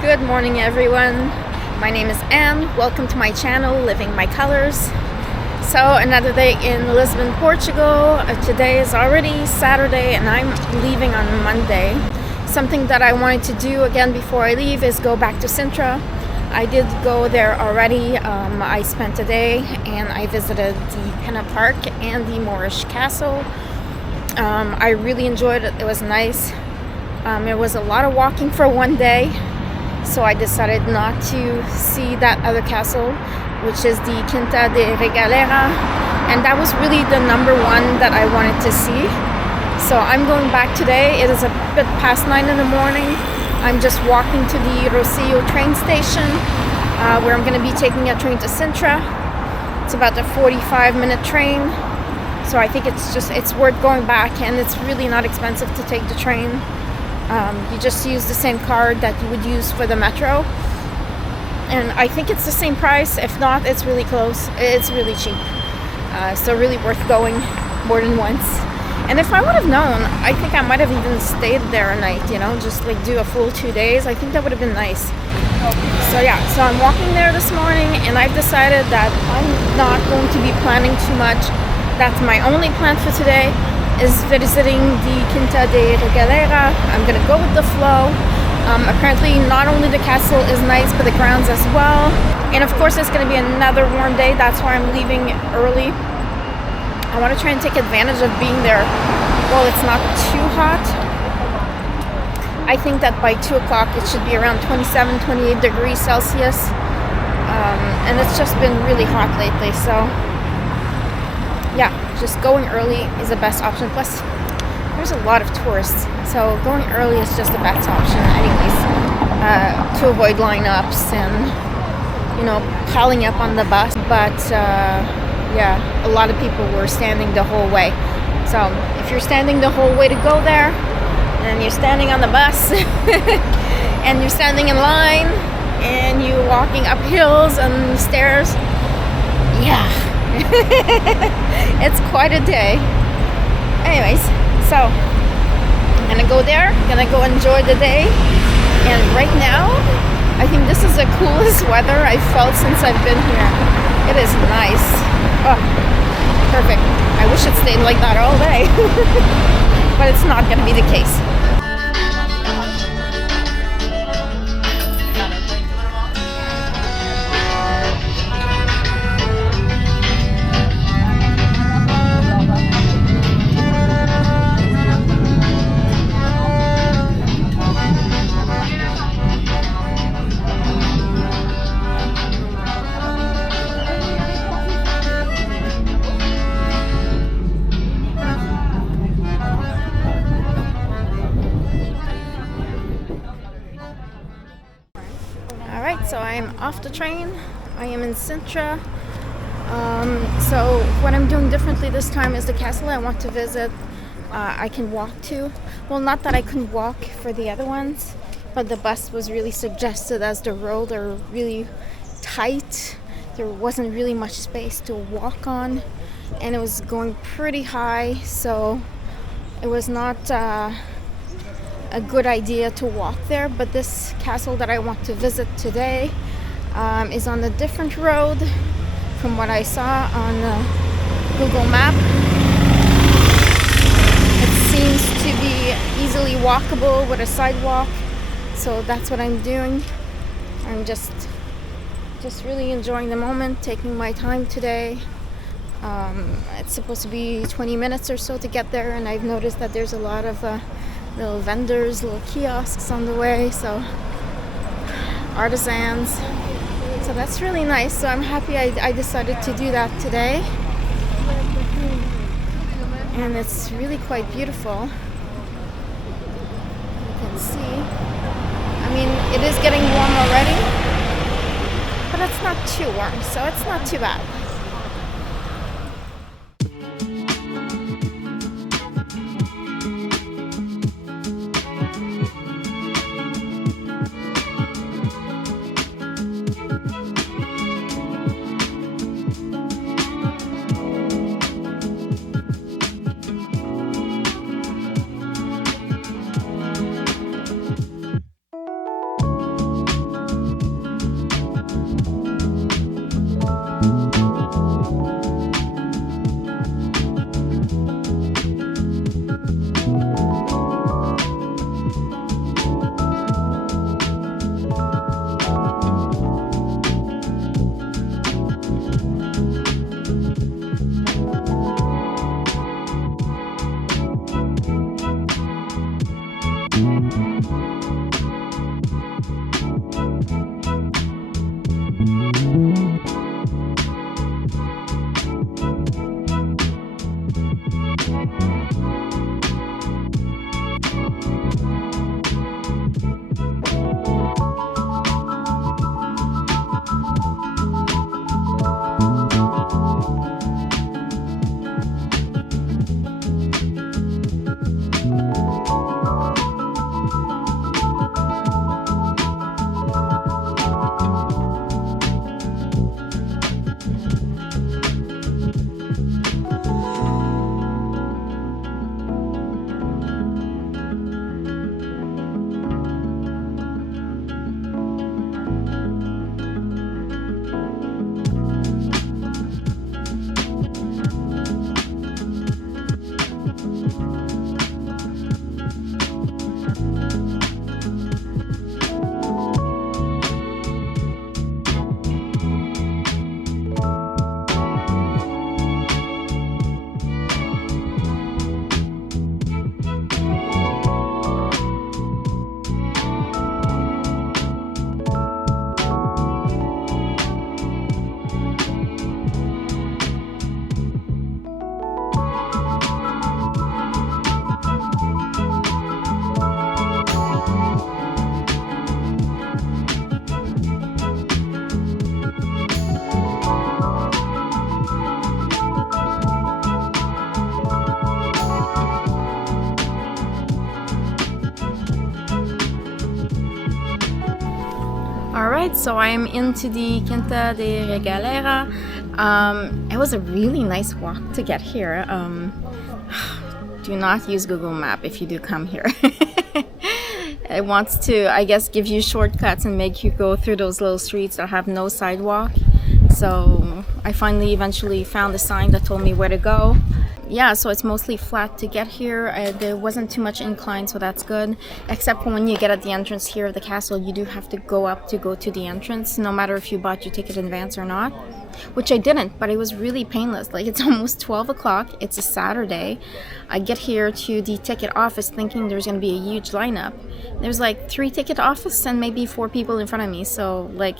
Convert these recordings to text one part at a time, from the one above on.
Good morning, everyone. My name is Anne. Welcome to my channel, Living My Colors. So another day in Lisbon, Portugal. Today is already Saturday and I'm leaving on Monday. Something that I wanted to do again before I leave is go back to Sintra. I did go there already. I spent a day and I visited the Penna Park and the Moorish Castle. I really enjoyed it. It was nice. It was a lot of walking for one day, so I decided not to see that other castle, which is the Quinta da Regaleira, and that was really the number one that I wanted to see. So I'm going back today. It is a bit past 9 in the morning. I'm just walking to the Rocio train station, where I'm going to be taking a train to Sintra. It's about a 45-minute train, so I think it's worth going back, and it's really not expensive to take the train. You just use the same card that you would use for the metro, and I think it's the same price. If not, it's really close. It's really cheap, so really worth going more than once. And if I would have known, I think I might have even stayed there a night, just like do a full 2 days. I think that would have been nice. So yeah, so I'm walking there this morning, and I've decided that I'm not going to be planning too much. That's my only plan for today, is visiting the Quinta da Regaleira. I'm going to go with the flow. Apparently not only the castle is nice, but the grounds as well. And of course it's going to be another warm day. That's why I'm leaving early. I want to try and take advantage of being there while it's not too hot. I think that by 2 o'clock it should be around 27, 28 degrees Celsius. And it's just been really hot lately, so yeah, just going early is the best option. Plus, there's a lot of tourists, so going early is just the best option anyways, to avoid lineups and, piling up on the bus. But yeah, a lot of people were standing the whole way. So if you're standing the whole way to go there, and you're standing on the bus, and you're standing in line, and you're walking up hills and stairs, yeah. It's quite a day. Anyways, so I'm gonna go there, gonna go enjoy the day. And right now, I think this is the coolest weather I've felt since I've been here. It is nice. Oh, perfect. I wish it stayed like that all day. But it's not gonna be the case. So I'm off the train. I am in Sintra. So what I'm doing differently this time is the castle I want to visit, I can walk to. Well, not that I couldn't walk for the other ones, but the bus was really suggested as the roads are really tight. There wasn't really much space to walk on, and it was going pretty high, so it was not a good idea to walk there. But this castle that I want to visit today is on a different road from what I saw on Google Map. It seems to be easily walkable with a sidewalk, so that's what I'm doing. I'm just really enjoying the moment, taking my time today. It's supposed to be 20 minutes or so to get there, and I've noticed that there's a lot of little vendors, little kiosks on the way, so artisans. So that's really nice. So I'm happy I decided to do that today. And it's really quite beautiful. You can see. I mean, it is getting warm already, but it's not too warm, so it's not too bad. Alright, so I'm into the Quinta da Regaleira. It was a really nice walk to get here. Do not use Google Map if you do come here. It wants to, I guess, give you shortcuts and make you go through those little streets that have no sidewalk. So I finally eventually found a sign that told me where to go. Yeah, so it's mostly flat to get here. There wasn't too much incline, so that's good. Except for when you get at the entrance here of the castle, you do have to go up to go to the entrance, no matter if you bought your ticket in advance or not. Which I didn't, but it was really painless. Like, it's almost 12 o'clock. It's a Saturday. I get here to the ticket office thinking there's going to be a huge lineup. There's like 3 ticket offices and maybe 4 people in front of me. So, like,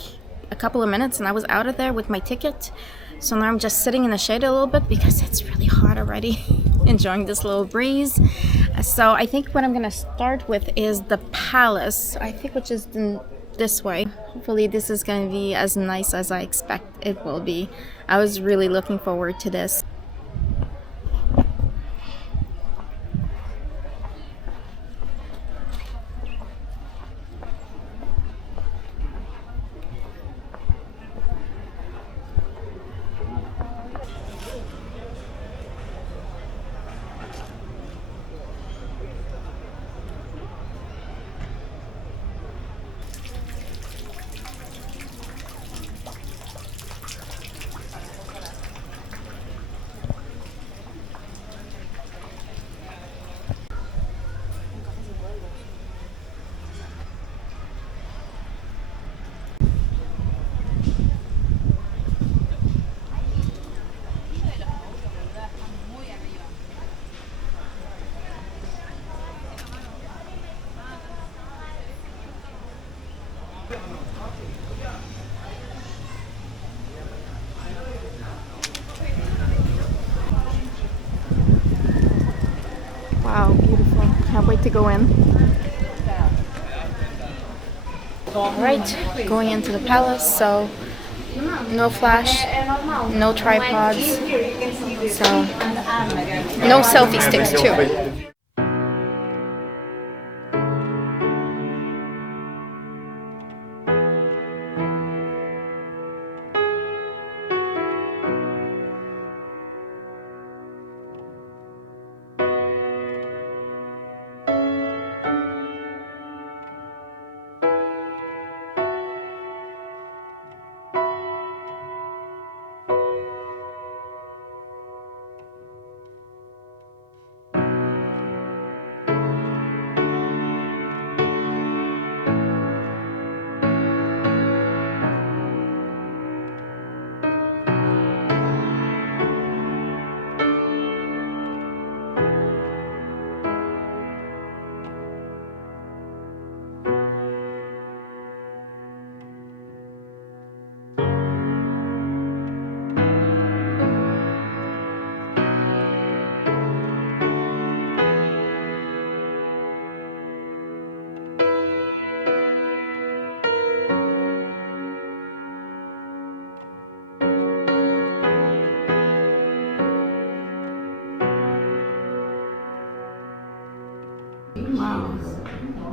a couple of minutes and I was out of there with my ticket. So now I'm just sitting in the shade a little bit because it's really hot already. Enjoying this little breeze. So I think what I'm gonna start with is the palace, I think, which is this way. Hopefully this is gonna be as nice as I expect it will be. I was really looking forward to this. Wow, beautiful. Can't wait to go in. Alright, going into the palace, so no flash, no tripods, so no selfie sticks too. Wow,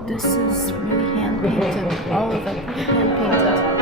this is really hand painted. All of it hand painted.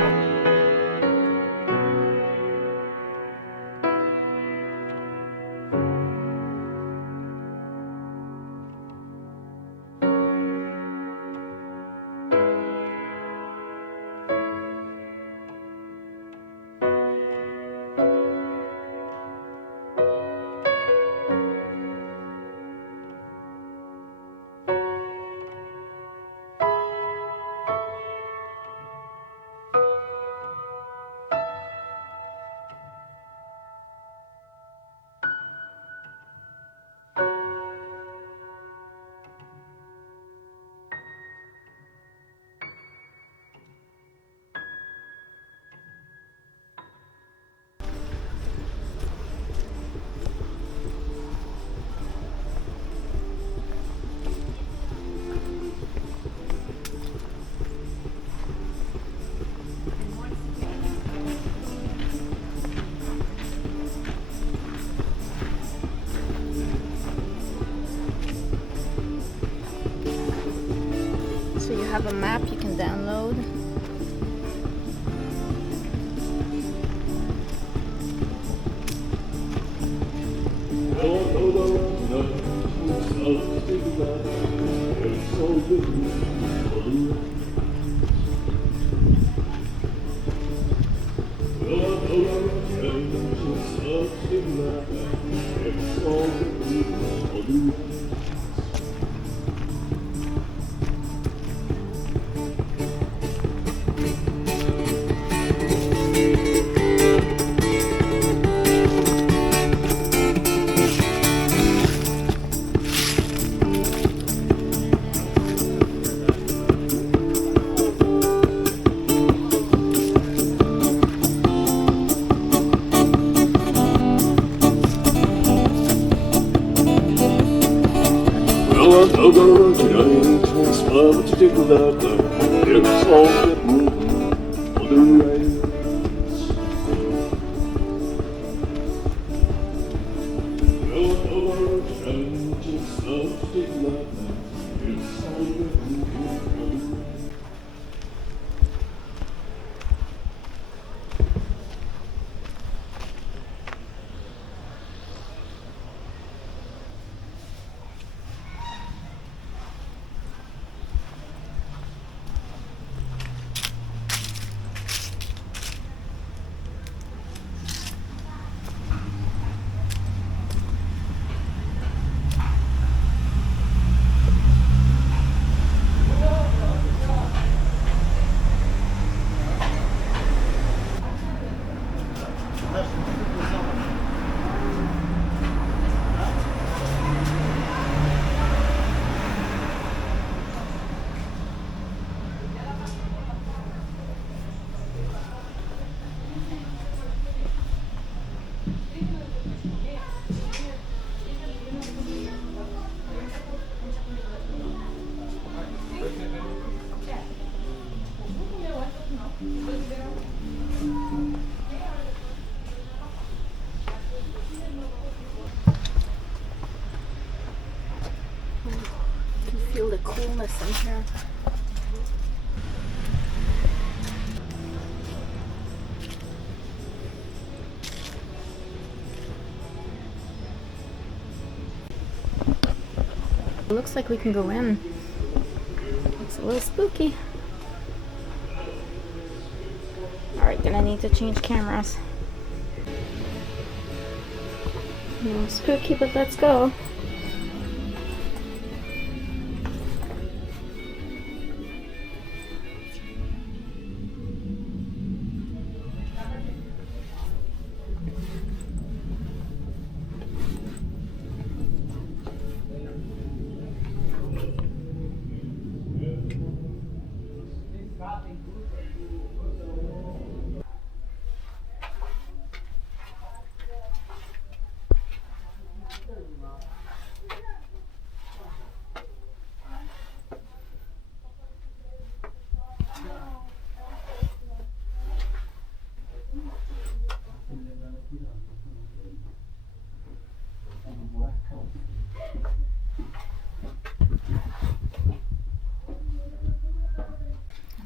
have a map you can download. Feel the coolness in here. It looks like we can go in. Looks a little spooky. Alright, gonna need to change cameras. A little spooky, but let's go.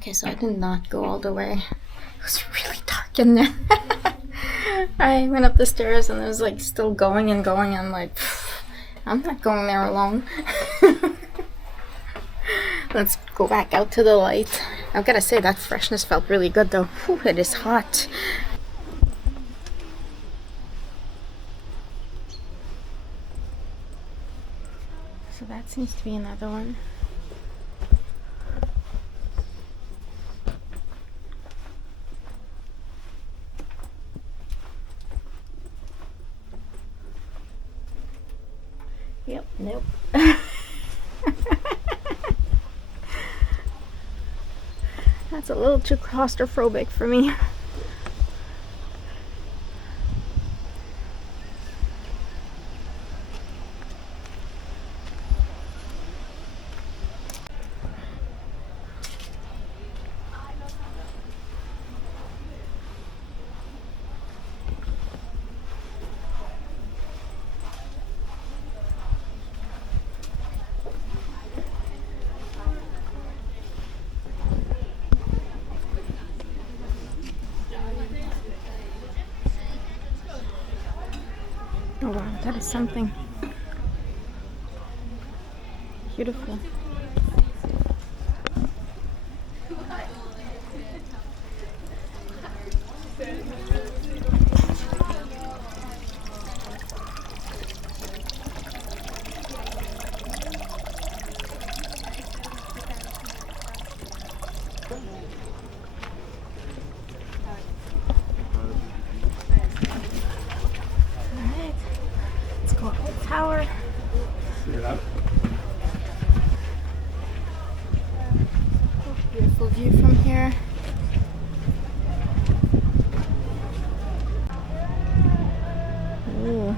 Okay, so I did not go all the way. It was really dark in there. I went up the stairs and it was like still going and going. I'm like, I'm not going there alone. Let's go back out to the light. I've got to say that freshness felt really good though. Whew, it is hot. So that seems to be another one. Yep, nope. That's a little too claustrophobic for me. Oh wow, that is something. beautiful. Alright, let's go up the tower. Beautiful view from here. Ooh.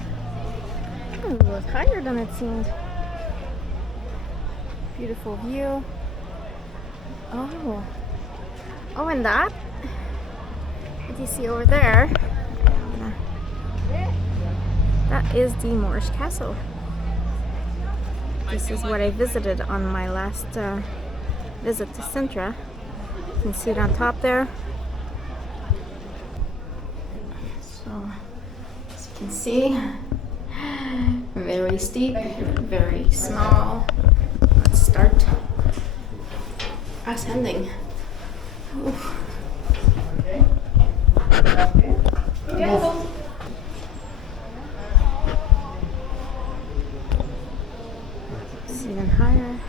It was higher than it seemed. Beautiful view. Oh. Oh, and that? What do you see over there? That is the Moorish Castle. This is what I visited on my last visit to Sintra. You can see it on top there. So, as you can see, very steep, very small. Let's start ascending. Oof. It's even higher.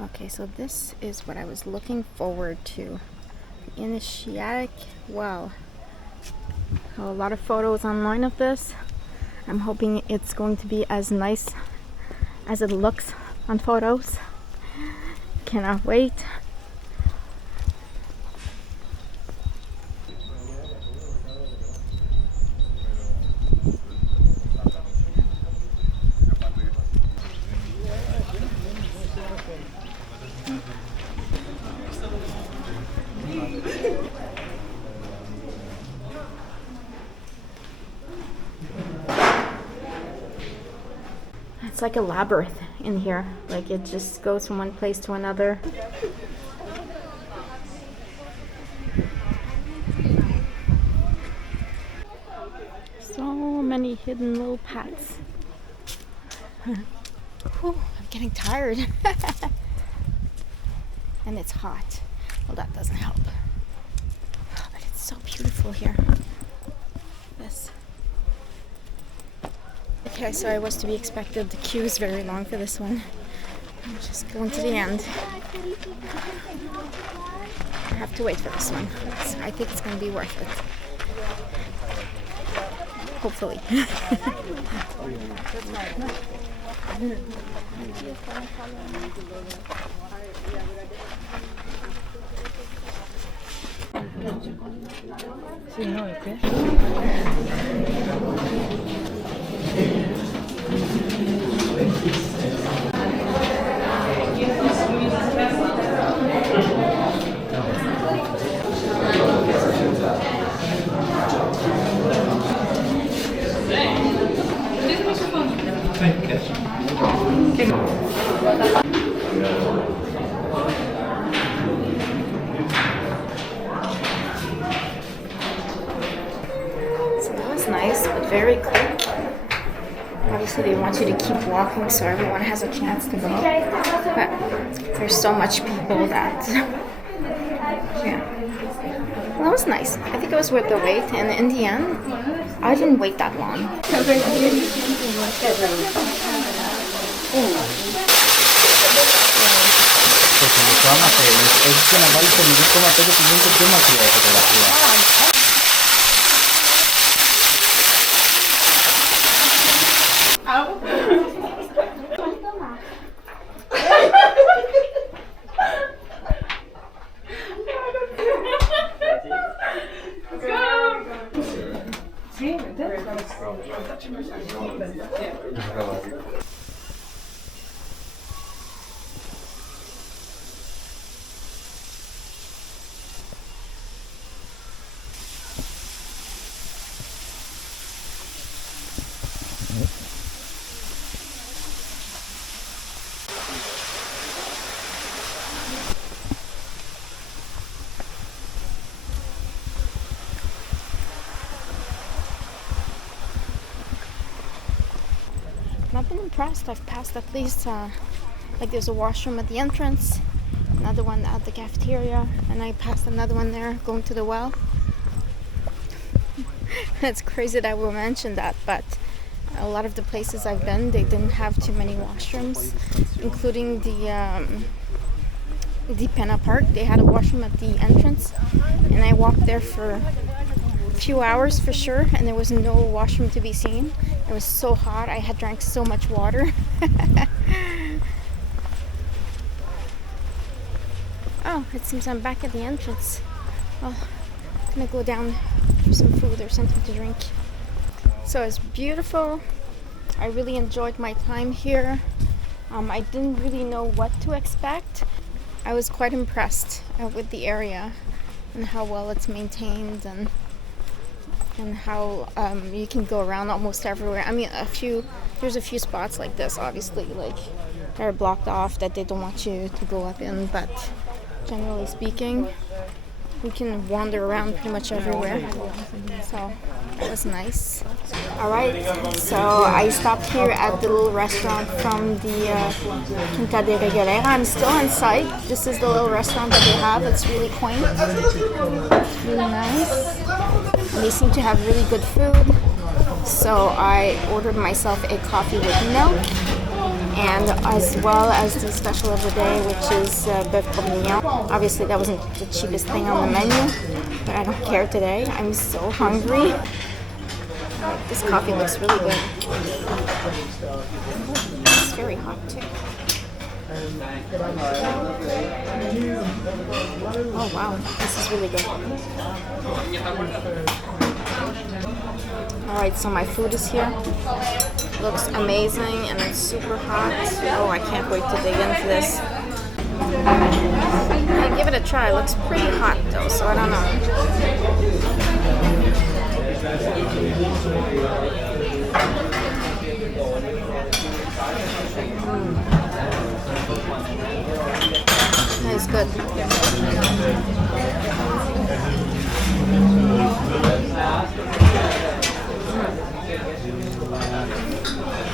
Okay, so this is what I was looking forward to. The initiatic well. A lot of photos online of this. I'm hoping it's going to be as nice as it looks on photos. Cannot wait. It's like a labyrinth in here. Like it just goes from one place to another. So many hidden little paths. Whew, I'm getting tired. And it's hot. Well, that doesn't help. But it's so beautiful here. This. Okay, so I was to be expected. The queue is very long for this one. I'm just going to the end. I have to wait for this one. I think it's going to be worth it. Hopefully. Nice, but very quick. Obviously they want you to keep walking so everyone has a chance to go. But there's so much people that, yeah. Well, that was nice. I think it was worth the wait, and in the end, I didn't wait that long. And I've been impressed. I've passed at least, like there's a washroom at the entrance, another one at the cafeteria, and I passed another one there going to the well. It's crazy that I will mention that, but a lot of the places I've been, they didn't have too many washrooms, including the Penna Park. They had a washroom at the entrance, and I walked there for a few hours for sure, and there was no washroom to be seen. It was so hot. I had drank so much water. Oh, it seems I'm back at the entrance. Well, I'm gonna go down for some food or something to drink. So it's beautiful. I really enjoyed my time here. I didn't really know what to expect. I was quite impressed with the area and how well it's maintained, and how you can go around almost everywhere. I mean, there's a few spots like this, obviously, like they're blocked off that they don't want you to go up in, but generally speaking, we can wander around pretty much everywhere. So that was nice. Alright, so I stopped here at the little restaurant from the Quinta da Regaleira. I'm still inside. This is the little restaurant that they have. It's really quaint. It's really nice. And they seem to have really good food. So I ordered myself a coffee with milk, and as well as the special of the day, which is bœuf bourguignon. Obviously that wasn't the cheapest thing on the menu, but I don't care today. I'm so hungry. This coffee looks really good. It's very hot too. Oh wow, this is really good. Alright, so my food is here. Looks amazing, and it's super hot. Oh, I can't wait to dig into this. I'll give it a try. It looks pretty hot though, so I don't know. It's good.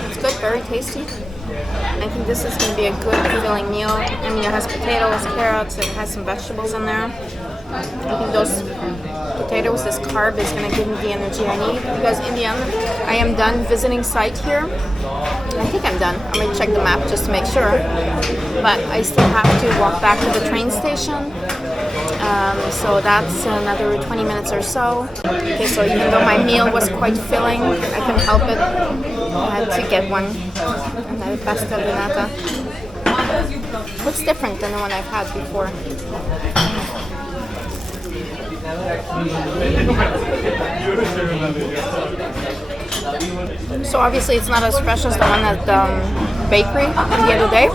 It's good, very tasty. I think this is going to be a good filling meal. I mean, it has potatoes, carrots, it has some vegetables in there. I think those potatoes, this carb, is going to give me the energy I need, because in the end, I am done visiting site here. I think I'm done. I'm going to check the map just to make sure. But I still have to walk back to the train station. So that's another 20 minutes or so. Okay, so even though my meal was quite filling, I couldn't help it. I had to get one. Another pastel de nata. What's different than the one I've had before? So obviously it's not as fresh as the one at the bakery the other day,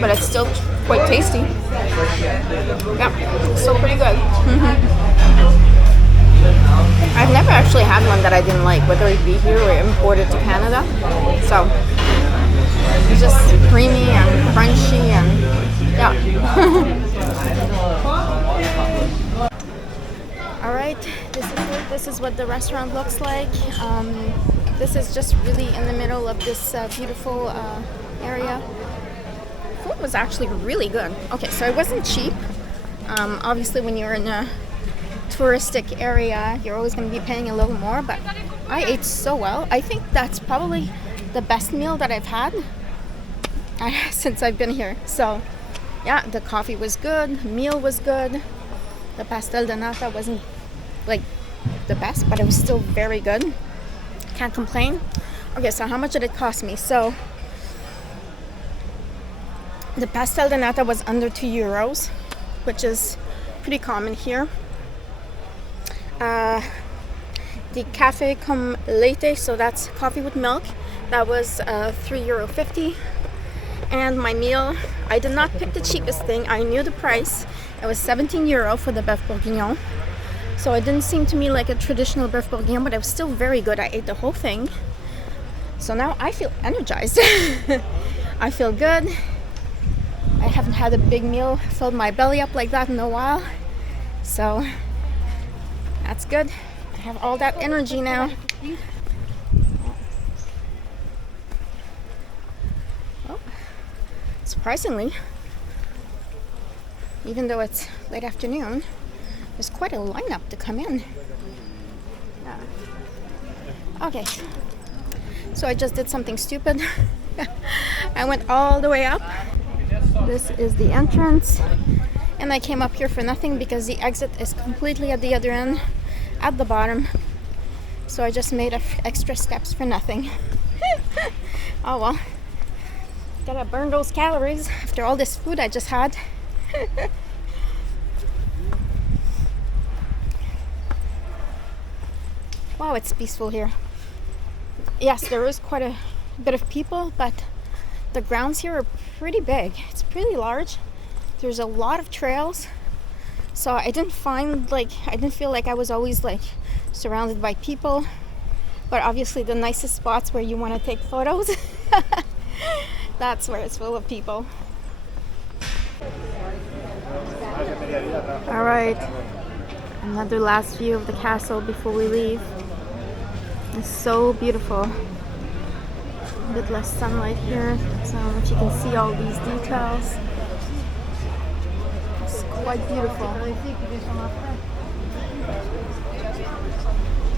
but it's still quite tasty. Yeah, still pretty good. I've never actually had one that I didn't like, whether it be here or imported to Canada. So it's just creamy and crunchy, and yeah. Alright, this is what the restaurant looks like. This is just really in the middle of this beautiful area. Food was actually really good. Okay, so it wasn't cheap. Obviously when you're in a touristic area, you're always going to be paying a little more, but I ate so well. I think that's probably the best meal that I've had since I've been here. So yeah, the coffee was good, the meal was good. The pastel de nata wasn't like the best, but it was still very good. Can't complain. Okay, so how much did it cost me? So the pastel de nata was under €2, which is pretty common here. The cafe com latte, so that's coffee with milk, that was €3.50. And my meal, I did not pick the cheapest thing. I knew the price. It was €17 for the bœuf bourguignon. So it didn't seem to me like a traditional bœuf bourguignon, but it was still very good. I ate the whole thing. So now I feel energized. I feel good. I haven't had a big meal, filled my belly up like that in a while. So that's good. I have all that energy now. surprisingly, even though it's late afternoon, there's quite a lineup to come in. Yeah. Okay, so I just did something stupid. I went all the way up. This is the entrance, and I came up here for nothing because the exit is completely at the other end, at the bottom. So I just made extra steps for nothing. Oh well, gotta burn those calories after all this food I just had. Wow, it's peaceful here. Yes, there is quite a bit of people, but the grounds here are pretty big. It's pretty large. There's a lot of trails, so I didn't feel like I was always like surrounded by people. But obviously the nicest spots where you want to take photos, that's where it's full of people. All right, another last view of the castle before we leave. It's so beautiful. A bit less sunlight here, so if you can see all these details, it's quite beautiful.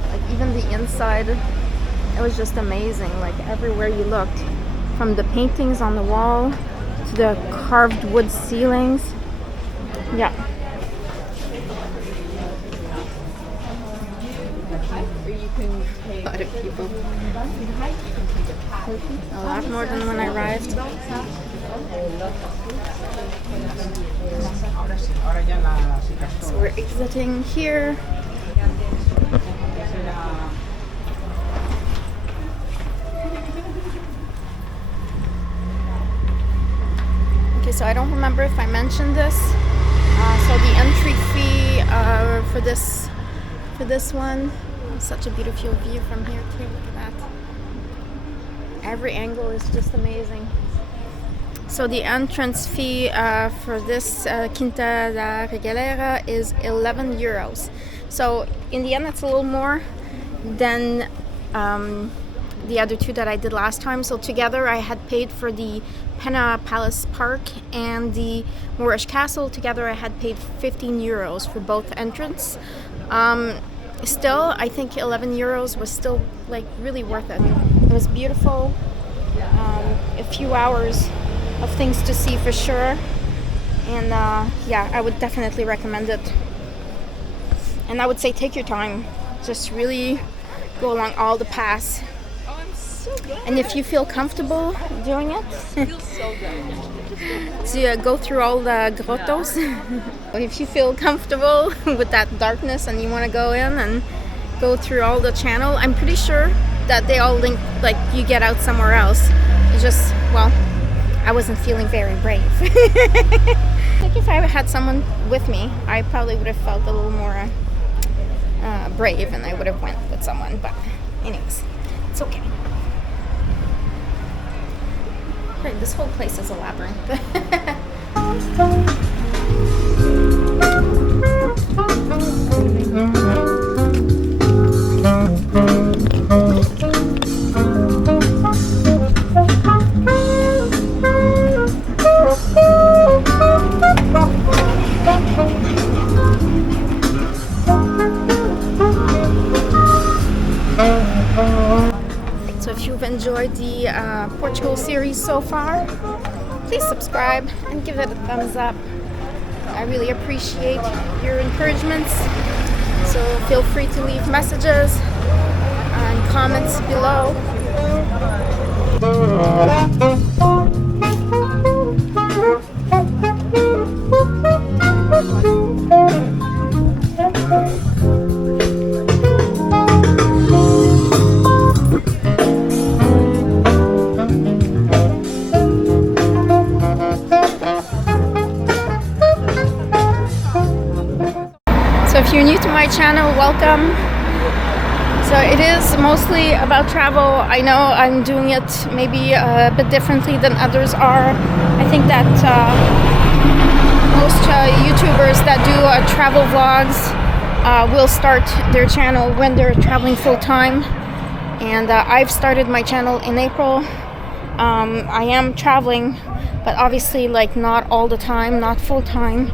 Like even the inside, it was just amazing. Like everywhere you looked, from the paintings on the wall to the carved wood ceilings. Yeah. A lot of people. A lot more than when I arrived. So we're exiting here. Okay, so I don't remember if I mentioned this. So the entry fee for this one. Such a beautiful view from here too. Look at that. Every angle is just amazing. So the entrance fee for this Quinta da Regaleira is 11 euros. So in the end, it's a little more than the other two that I did last time. So together, I had paid for the Penna Palace Park and the Moorish Castle. Together, I had paid 15 euros for both entrance. Still, I think 11 euros was still like really worth it. It was beautiful. A few hours of things to see for sure. And yeah, I would definitely recommend it. And I would say take your time. Just really go along all the paths. Oh, I'm so good. And if you feel comfortable doing it, Feels so good. to go through all the grottos. If you feel comfortable with that darkness and you want to go in and go through all the channel, I'm pretty sure that they all link, like you get out somewhere else. It's just, well, I wasn't feeling very brave. Like if I had someone with me, I probably would have felt a little more brave and I would have went with someone, but anyways, it's okay. Right, this whole place is a labyrinth. So if you've enjoyed the Portugal series so far, please subscribe and give it a thumbs up. I really appreciate your encouragements. So feel free to leave messages and comments below. So if you're new to my channel, welcome. So it is mostly about travel. I know I'm doing it maybe a bit differently than others are. I think that most YouTubers that do travel vlogs will start their channel when they're traveling full time. And I've started my channel in April. I am traveling but obviously like not all the time, not full time.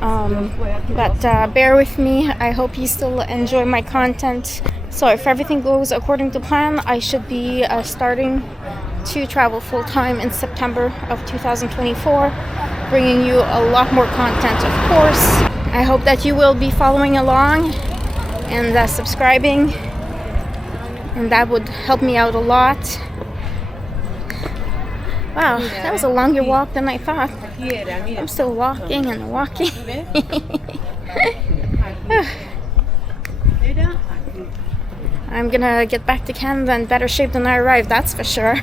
But bear with me. I hope you still enjoy my content. So if everything goes according to plan, I should be starting to travel full time in September of 2024, bringing you a lot more content, of course. I hope that you will be following along and subscribing, and that would help me out a lot. Wow, that was a longer walk than I thought. I'm still walking and walking. I'm gonna get back to Canada in better shape than I arrived, that's for sure.